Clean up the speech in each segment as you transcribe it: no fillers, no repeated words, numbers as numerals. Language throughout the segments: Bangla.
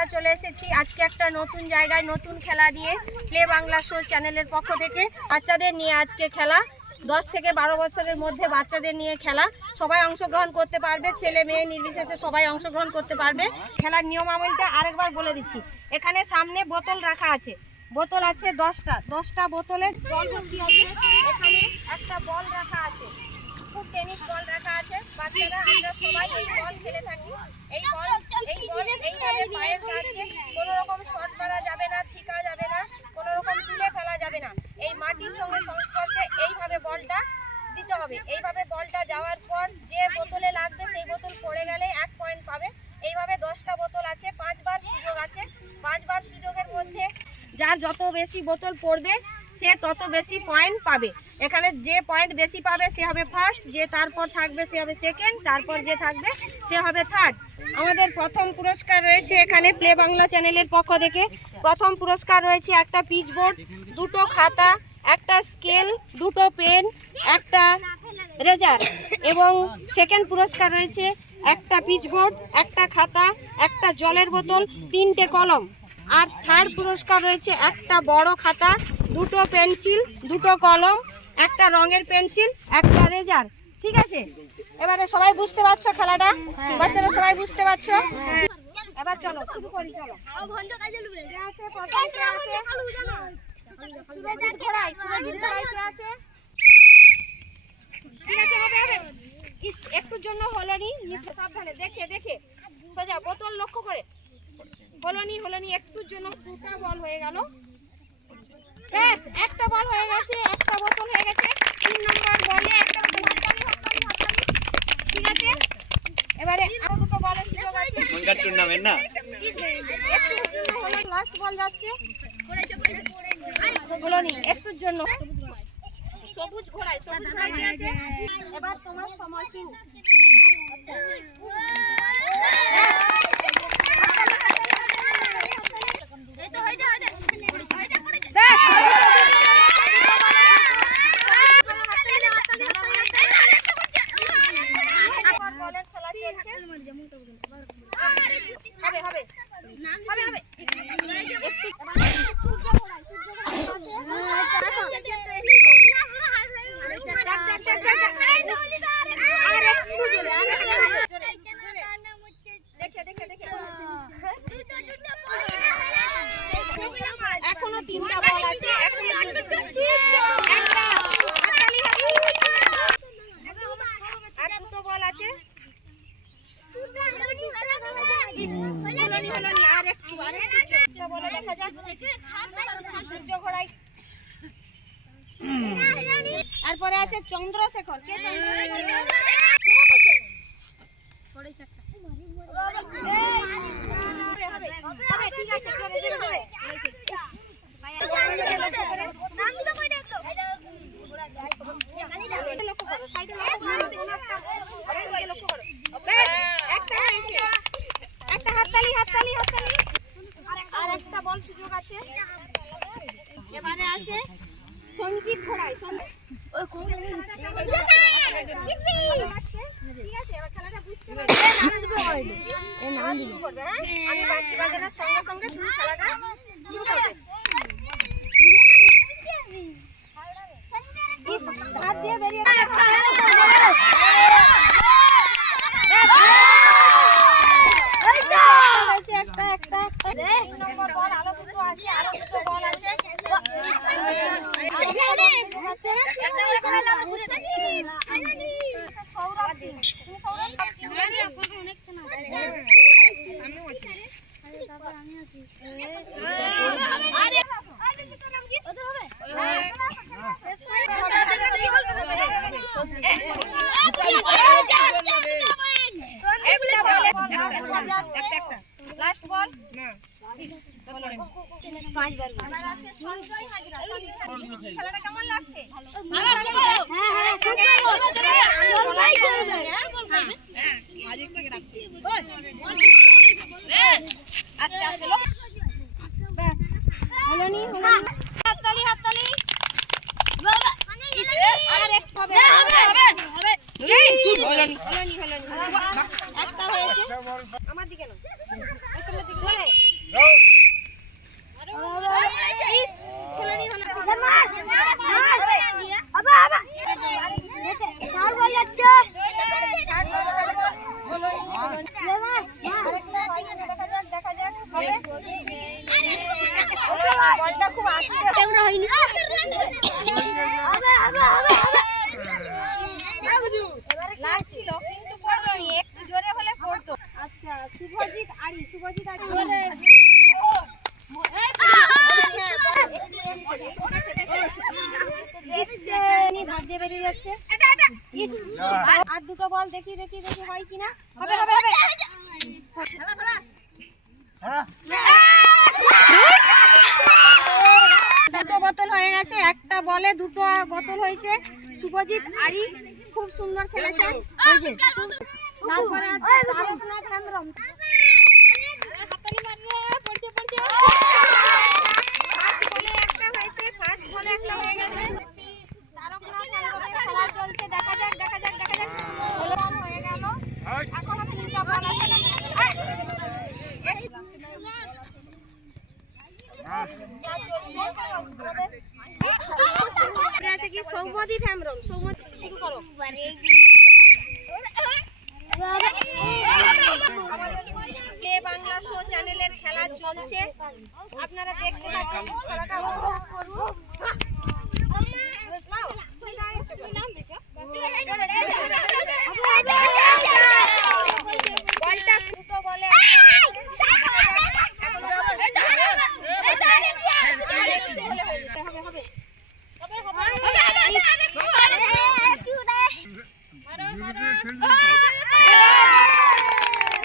আমরা চলে এসেছি আজকে একটা নতুন জায়গায় নতুন খেলা নিয়ে প্লে বাংলা শো চ্যানেলের পক্ষ থেকে বাচ্চাদের নিয়ে আজকে খেলা 10 থেকে 12 বছরের মধ্যে বাচ্চাদের নিয়ে খেলা সবাই অংশগ্রহণ করতে পারবে ছেলে মেয়ে নির্বিশেষে সবাই অংশগ্রহণ করতে পারবে খেলার নিয়মাবলীটা আরেকবার বলে দিচ্ছি এখানে সামনে বোতল রাখা আছে বোতল আছে 10টা বোতলে জল ভর্তি হবে এখানে একটা বল রাখা আছে খুব টেনিস বল রাখা আছে বাচ্চারা আমরা সবাই এই বল খেলে থাকি এই বল এইভাবে পায়ের সাহায্যে কোনো রকম শট মারা যাবে না ফিকা যাবে না কোনো রকম তুলে ফেলা যাবে না এই মাটির সঙ্গে সংস্পর্শে এইভাবে বলটা দিতে হবে এইভাবে বলটা যাওয়ার পর যে বোতলে লাগবে সেই বোতল পড়ে গেলে 1 পয়েন্ট পাবে এইভাবে 10টা বোতল আছে 5 বার সুযোগ আছে 5 বার সুযোগের মধ্যে যার যত বেশি বোতল পড়বে সে তত বেশি পয়েন্ট পাবে এখানে যে পয়েন্ট বেশি পাবে সে হবে ফার্স্ট যে তারপর থাকবে সে হবে সেকেন্ড তারপর যে থাকবে সে হবে থার্ড আমাদের প্রথম পুরস্কার রয়েছে এখানে প্লে বাংলা চ্যানেলের পক্ষ থেকে প্রথম পুরস্কার রয়েছে একটা পিচবোর্ড দুটো খাতা একটা স্কেল দুটো পেন একটা রেজার এবং সেকেন্ড পুরস্কার রয়েছে একটা পিচবোর্ড একটা খাতা একটা জলের বোতল 3টে কলম আর থার্ড পুরস্কার রয়েছে একটা বড় খাতা দুটো পেন্সিল দুটো কলম একটা রঙের পেন্সিল একটা রেজার ঠিক আছে এবারে সবাই বুঝতে পারছো খেলাটা বাচ্চারা সবাই বুঝতে পারছো এবার চলো শুরু করি চলো একটুর জন্য হলো নি সাবধানে দেখে দেখে সোজা বোতল লক্ষ্য করে হলো নি একটুর জন্য দুটো বল হয়ে গেল বেশ একটা বল হয়ে গেছে একটা বোতল হয়ে গেছে 3 নম্বর বলে একটা ঠিক আছে এবারে আরো দুটো বলের সুযোগ আছে মনকার টুর্নামেন্ট না লাস্ট বল যাচ্ছে হলোনি একটুর জন্য সবুজ ঘোড়ায় কি আছে এবার তোমার সময় শুরু আচ্ছা এখনো 3টা বল আছে আর দুটো বল আছে আর একটু বলে দেখা যাক সূর্য ঘোড়ায় তারপরে আছে চন্দ্রশেখর কে ঠিক আছে একটা হাততালি আর একটা বল সুযোগ আছে এবারে আছে সঞ্জীব ঘোড়াই ঠিক আছে এবার খেলাটা বুঝতে পারবে আমি বাঁশি বাজানোর সঙ্গে সঙ্গে শুরু খেলাটা শুরু করবে হাত দিয়ে বেরিয়ে একটা নম্বর বল আরো দুটো আছে আরো দুটো বল আছে লাস্ট বল না 5 বার খেলাটা কেমন লাগছে আস্তে আস্তে ব্যাস হলো নি হাততালি আর এক হবে হলো নি একটা হয়েছে আমার দিকে না আড়ি, শুভজিৎ আড়ি। ধার দিয়ে বেরিয়ে যাচ্ছে। আর দুটো বল দেখি দেখি দেখি হয় কিনা। হবে হবে হবে। দুটো বোতল হয়ে গেছে, একটা বলে দুটো বোতল হয়েছে। শুভজিৎ আড়ি খুব সুন্দর খেলেছে। তারপরে আছে তারকনাথ হেমব্রম। ফার্স্ট বলে একটা হয়েছে, ফার্স্ট বলে একটা হয়ে গেছে। তারকনাথ হেমব্রমের খেলা চলছে, দেখা যাক দেখা যাক দেখা যাক। গোলরান হয়ে গেল, এখনো তিনটা বল আছে। আছে কি সৌম্যদীপ হেমব্রম। সৌম্যদীপ শুরু করো। প্লে বাংলা শো চ্যানেলের খেলা চলছে, আপনারা দেখতে থাকুন। খেলাটা উপভোগ করুন। বলটা দুটো বলে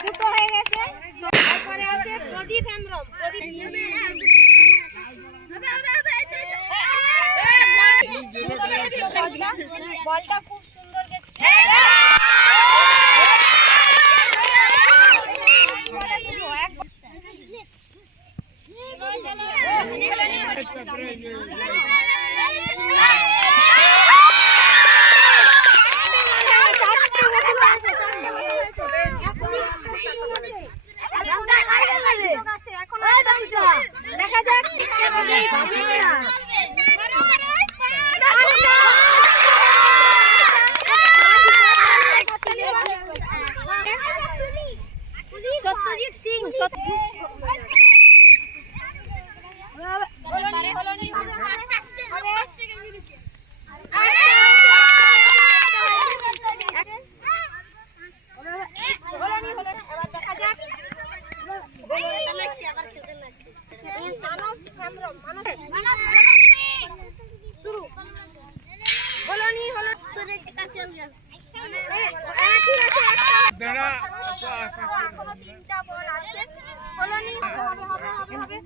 দুটো হয়ে গেছে। তারপরে আছে প্রদীপ হেমব্রম। বলটা খুব সুন্দর গেছে। দেখা যাক সত্যজিৎ সিং। এবার দেখা যাক শুরু বলনি হলো। এখনো তিনটা বল আছে। বলনি হবে হবে হবে হবে।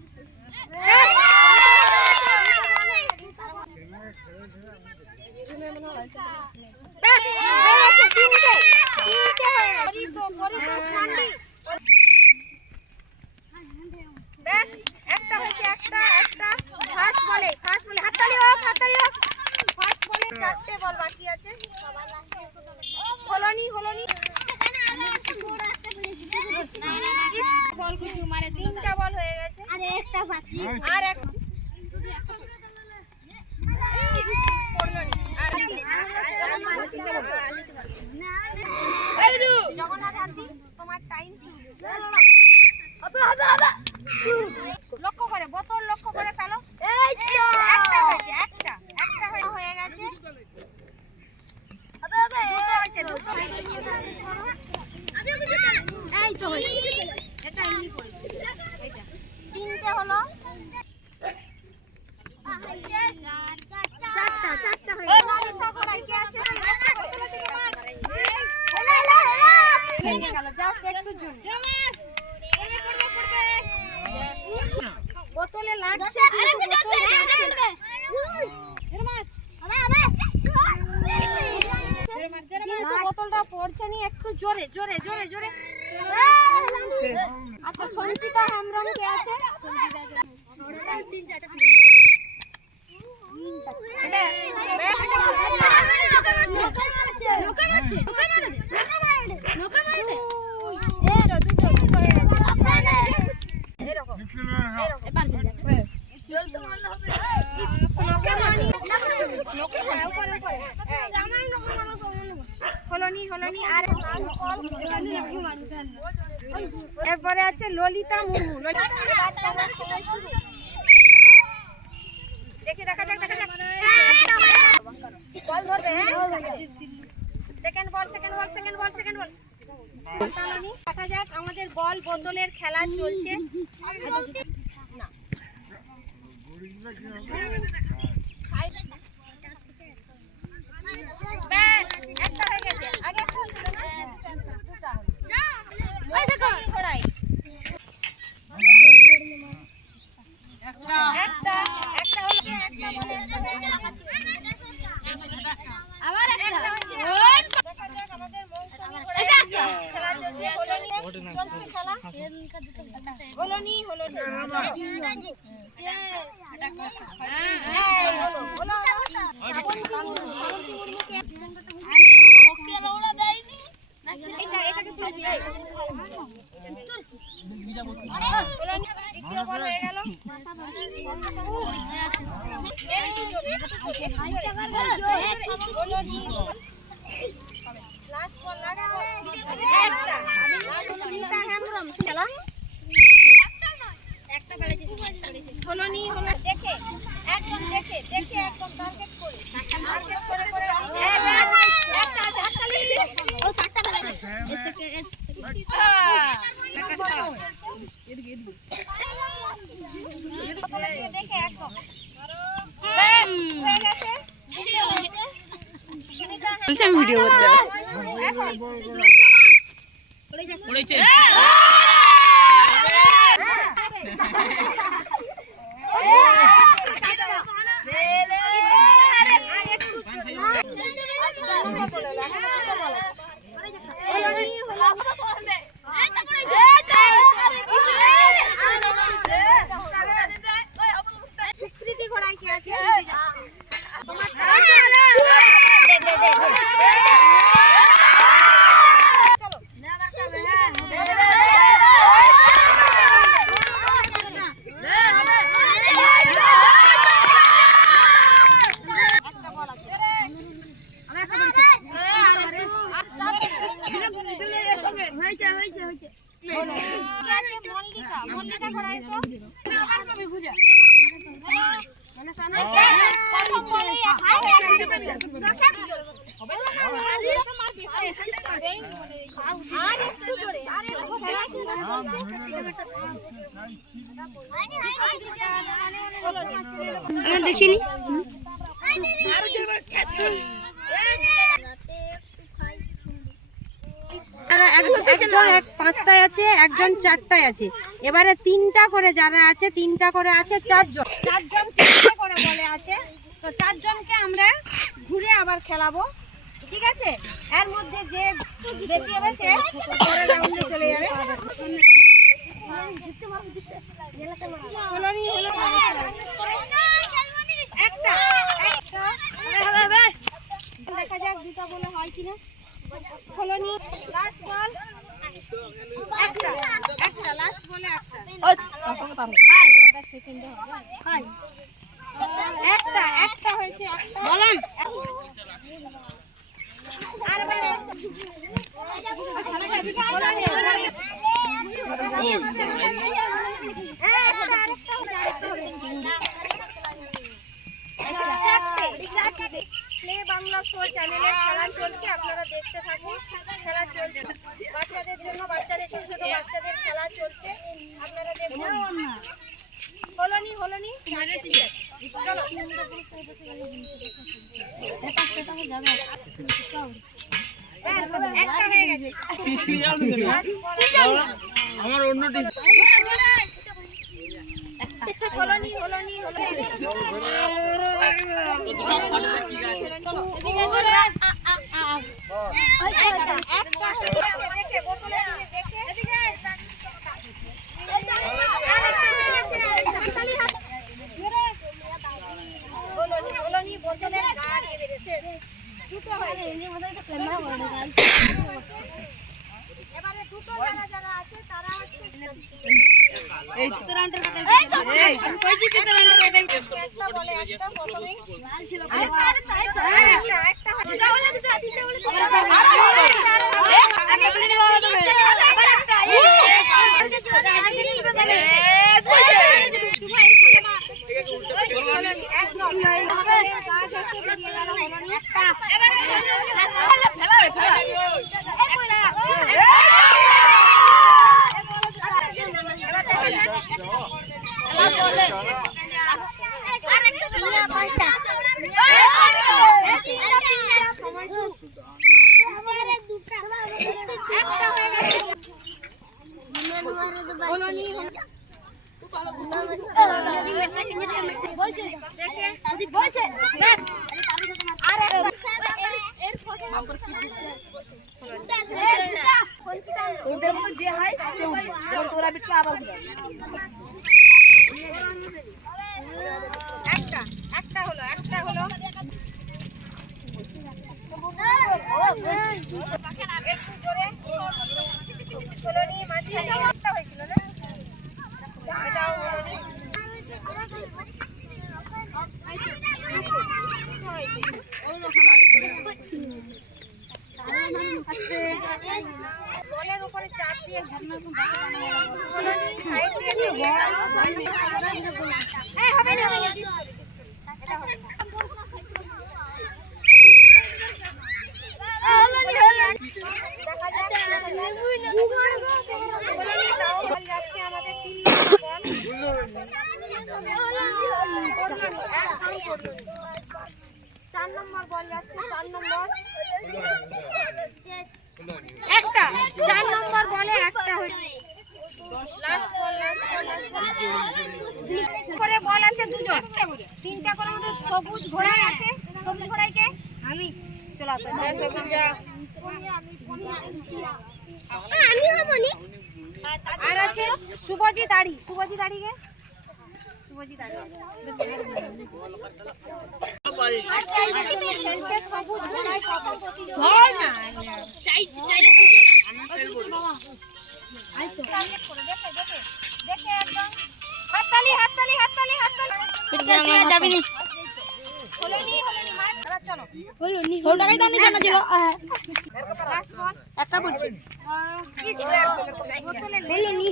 একটা হয়েছে, একটা একটা ফার্স্ট বলে হাততালি হোক হাততালি হোক। ফার্স্ট বলে চারটে বল বাকি আছে। হলনি হলনি তিনটা বল হয়ে গেছে, আর এক জগন্নাথ হাতি, তোমার টাইম শুরু। লক্ষ্য করে বোতল লক্ষ্য করে ফেলো। একটা হয়েছে, একটা একটা হয়ে গেছে। দুটো হয়েছে, দুটো এই তো হয়েছে। এটা এমনি পড়েছে, এটা তিনটে হলো। চারটা চারটা হয়ে গেছে। কি আছে জাস্ট একটু জন্য বোতলে লাগছে, কিন্তু বোতলটা পড়ছে নি। একটু জোরে জোরে জোরে জোরে। আচ্ছা সঞ্চিতা হেমব্রম কে আছে? এরপরে আছে ললিতা মুর্মু। দেখি দেখা যাক দেখা যাক। বল ধরবে, হ্যাঁ সেকেন্ড বল সেকেন্ড বল সেকেন্ড বল সেকেন্ড বল। দেখা যাক আমাদের বল বোতলের খেলা চলছে। না ব্যাস একটা হয়ে গেছে, আগে একটা হয়েছিল না, দুটা হলো। ঘোড়াই একটা একটা একটা হয়েছে, একটা বলে আবার একটা হয়েছে। দেখা যাক আমাদের মৌসুমী ঘোড়াই খেলা চলছে। চলছে খেলা হলোনি হলোনি দ্বিতীয় বল হয়ে গেল। লাস্ট বল খেলা একটা হলোনি হলো। দেখে একদম দেখে দেখে একদম টার্গেট করে টার্গেট করে করে একটা আছে হাততালি। ও চারটা ফেলা দেখে একদম হয়ে গেছে। আমি ভিডিও করতে পড়েছে স্বীকৃতি ঘোড়ায় কি আছে? মল্লিকা ঘোড়া এসো। দেখিনি একজন পাঁচটায় আছে, একজন চারটায় আছে। এবারে তিনটা করে যারা আছে, তিনটা করে আছে চারজন, চারজন করে বলে আছে। তো চারজনকে আমরা ঘুরে আবার খেলাবো, ঠিক আছে? এর মধ্যে যে বেশি হবে সে পরের রাউন্ডে চলে যাবে। একটা দেখা যাক দুটা বলে হয় কিনা। কলোনি লাস্ট বল একটা একটা লাস্ট বলে একটা একটা হয়েছে বলেন আর প্লে বাংলা শো চ্যানেলে খেলা চলছে, আপনারা দেখতে থাকুন। খেলা চলছে বাচ্চাদের জন্য, বাচ্চাদের ছোট ছোট বাচ্চাদের খেলা চলছে, আপনারা দেখুন। হলোনি হলোনি চলো একটা হয়ে গেছে। আমার অন্য হলোনি হলোনি দেখে বোতলে দেখে বলনি বোতলের গা দিয়ে বেরিয়েছে দুটো হয়েছে। এবারে দুটো যারা যারা আছে তারা হচ্ছে এই তোরান্টার কথা এই আমি কই দিতে তোরান্টার কথা একটা বলে একটা প্রথমেই লাল ছিল একটা একটা দিতে বলে দিতে বলে আগে বলে দেব তুমি আবার একটা একদম এবারে ওদের মধ্যে যে হয় সে উঠবে, যখন তোরা বিটবে আবার উঠবে। একটা হলো একটু জোরে কলোনি মাঝখানে একটা হয়েছিল না, এটাও বলের উপরে চাপ দিয়ে সাইড দিয়ে হবে না চার নম্বর বল যাচ্ছে, 4 নম্বর একটা, 4 নম্বর বলে একটা হয়েছে। লাস্ট বল করে বল আছে দুজন, 3টা করে মতো সবুজ ঘোড়াই আছে। সবুজ ঘোড়াইকে আমি চলে আসো, সবুজ যা আমি হবনি। আর আছে শুভজি দাড়ি, শুভজি দাড়িকে শুভজি দাড়ি খেলছে সবুজ ঘোড়াই প্রথম প্রতিযোগিতা। দেখে একদম হাততালি হাততালি হাততালি হাততালি যাবেনি হলোনি হলোনি মার দাঁড়া চলো হলোনি 100 টাকাই দাও না ছিল লাস্ট বল একটা বলছি বোতলে হলোনি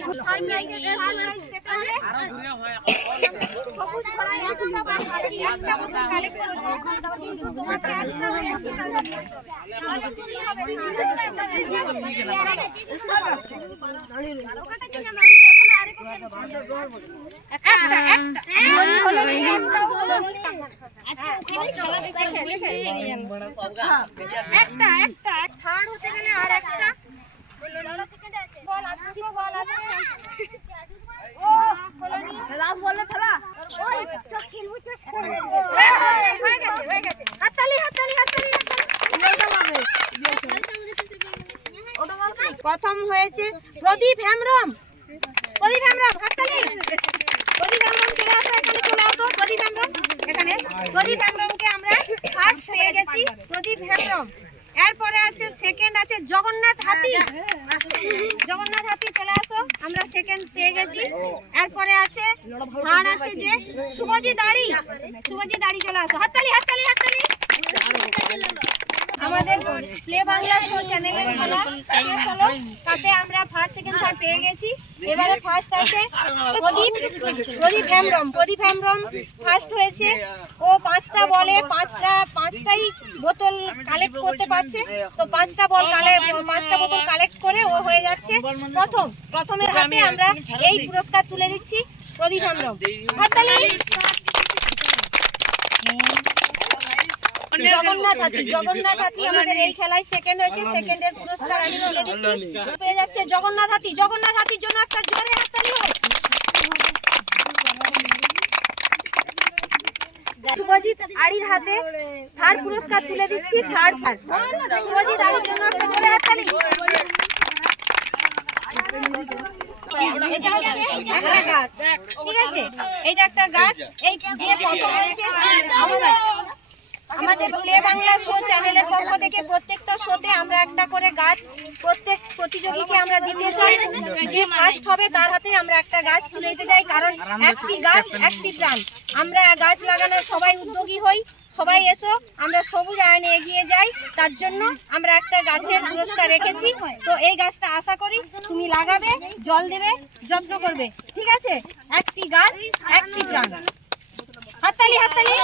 সবুজ করা একটা বোতল কালেক্ট করছি তোমাকে একটা হয়েছে একটা একটা থার্ড হতে গেলে আর একটা বল আছে বল আছে ও কলোনি লাস্ট বলে ফেলা ওই চক খেলবো চেস করবে হয়ে গেছে হাততালি হাততালি হাততালি প্রথম হয়েছে প্রদীপ হেমব্রম। প্রদীপ হেমব্রম হাততালি। প্রদীপ হেমব্রম চলে আসো, এখানে চলে আসো। প্রদীপ হেমব্রম এখানে। প্রদীপ হেমব্রমকে আমরা ফার্স্ট হয়ে গেছি, প্রদীপ হেমব্রম। এরপরে আছে সেকেন্ড আছে জগন্নাথ হাতি। জগন্নাথ হাতি চলে আসো, আমরা সেকেন্ড পেয়ে গেছি। এরপরে আছে থার্ড আছে যে শুভজি দাড়ি। শুভজি দাড়ি চলে আসো, হাততালি হাততালি হাততালি। আমাদের প্লে বাংলা শো চ্যানেলের খেলা শেষ হলো, তাতে আমরা ফার্স্ট সেকেন্ড থার্ড পেয়ে গেছি। এবারে ফার্স্ট আছে প্রদীপ হেমব্রম। প্রদীপ হেমব্রম ফার্স্ট হয়েছে। ও 5টা বলে 5টাই বোতল কালেক্ট করতে পারছে, তো 5টা বোতল কালেক্ট করে ও হয়ে যাচ্ছে প্রথমের হাতে আমরা এই পুরস্কার তুলে দিচ্ছি প্রদীপ হেমব্রম। হাততালি। জগন্নাথ হাতি আমাদের এই খেলায় সেকেন্ড হয়েছে, সেকেন্ডের পুরস্কার আমি তুলে দিচ্ছি, পেয়ে যাচ্ছে জগন্নাথ হাতি। জগন্নাথ হাতির জন্য একটা জোরে হাততালি হোক। শুভজিৎ আড়ির হাতে থার্ড পুরস্কার তুলে দিচ্ছি, থার্ড শুভজিৎ আড়ির জন্য একটা জোরে হাততালি। এটা হচ্ছে একটা গাছ, ঠিক আছে, এটা একটা গাছ। এই যে প্রথম হয়েছে আমাদের প্লে বাংলা শো চ্যানেলের পক্ষ থেকে প্রত্যেকটা শোতে আমরা একটা করে গাছ প্রত্যেক প্রতিযোগীকে আমরা দিতে চাই। যে ফার্স্ট হবে তার হাতে আমরা একটা গাছ তুলে দিতে চাই, কারণ একটি গাছ একটি প্রাণ। আমরা গাছ লাগানোর সবাই উদ্যোগী হই, সবাই এসো, আমরা সবুজ আয়নে এগিয়ে যাই। তার জন্য আমরা একটা গাছের পুরস্কার রেখেছি। তো এই গাছটা আশা করি তুমি লাগাবে, জল দেবে, যত্ন করবে, ঠিক আছে? একটি গাছ একটি প্রাণ। হাততালি হাততালি।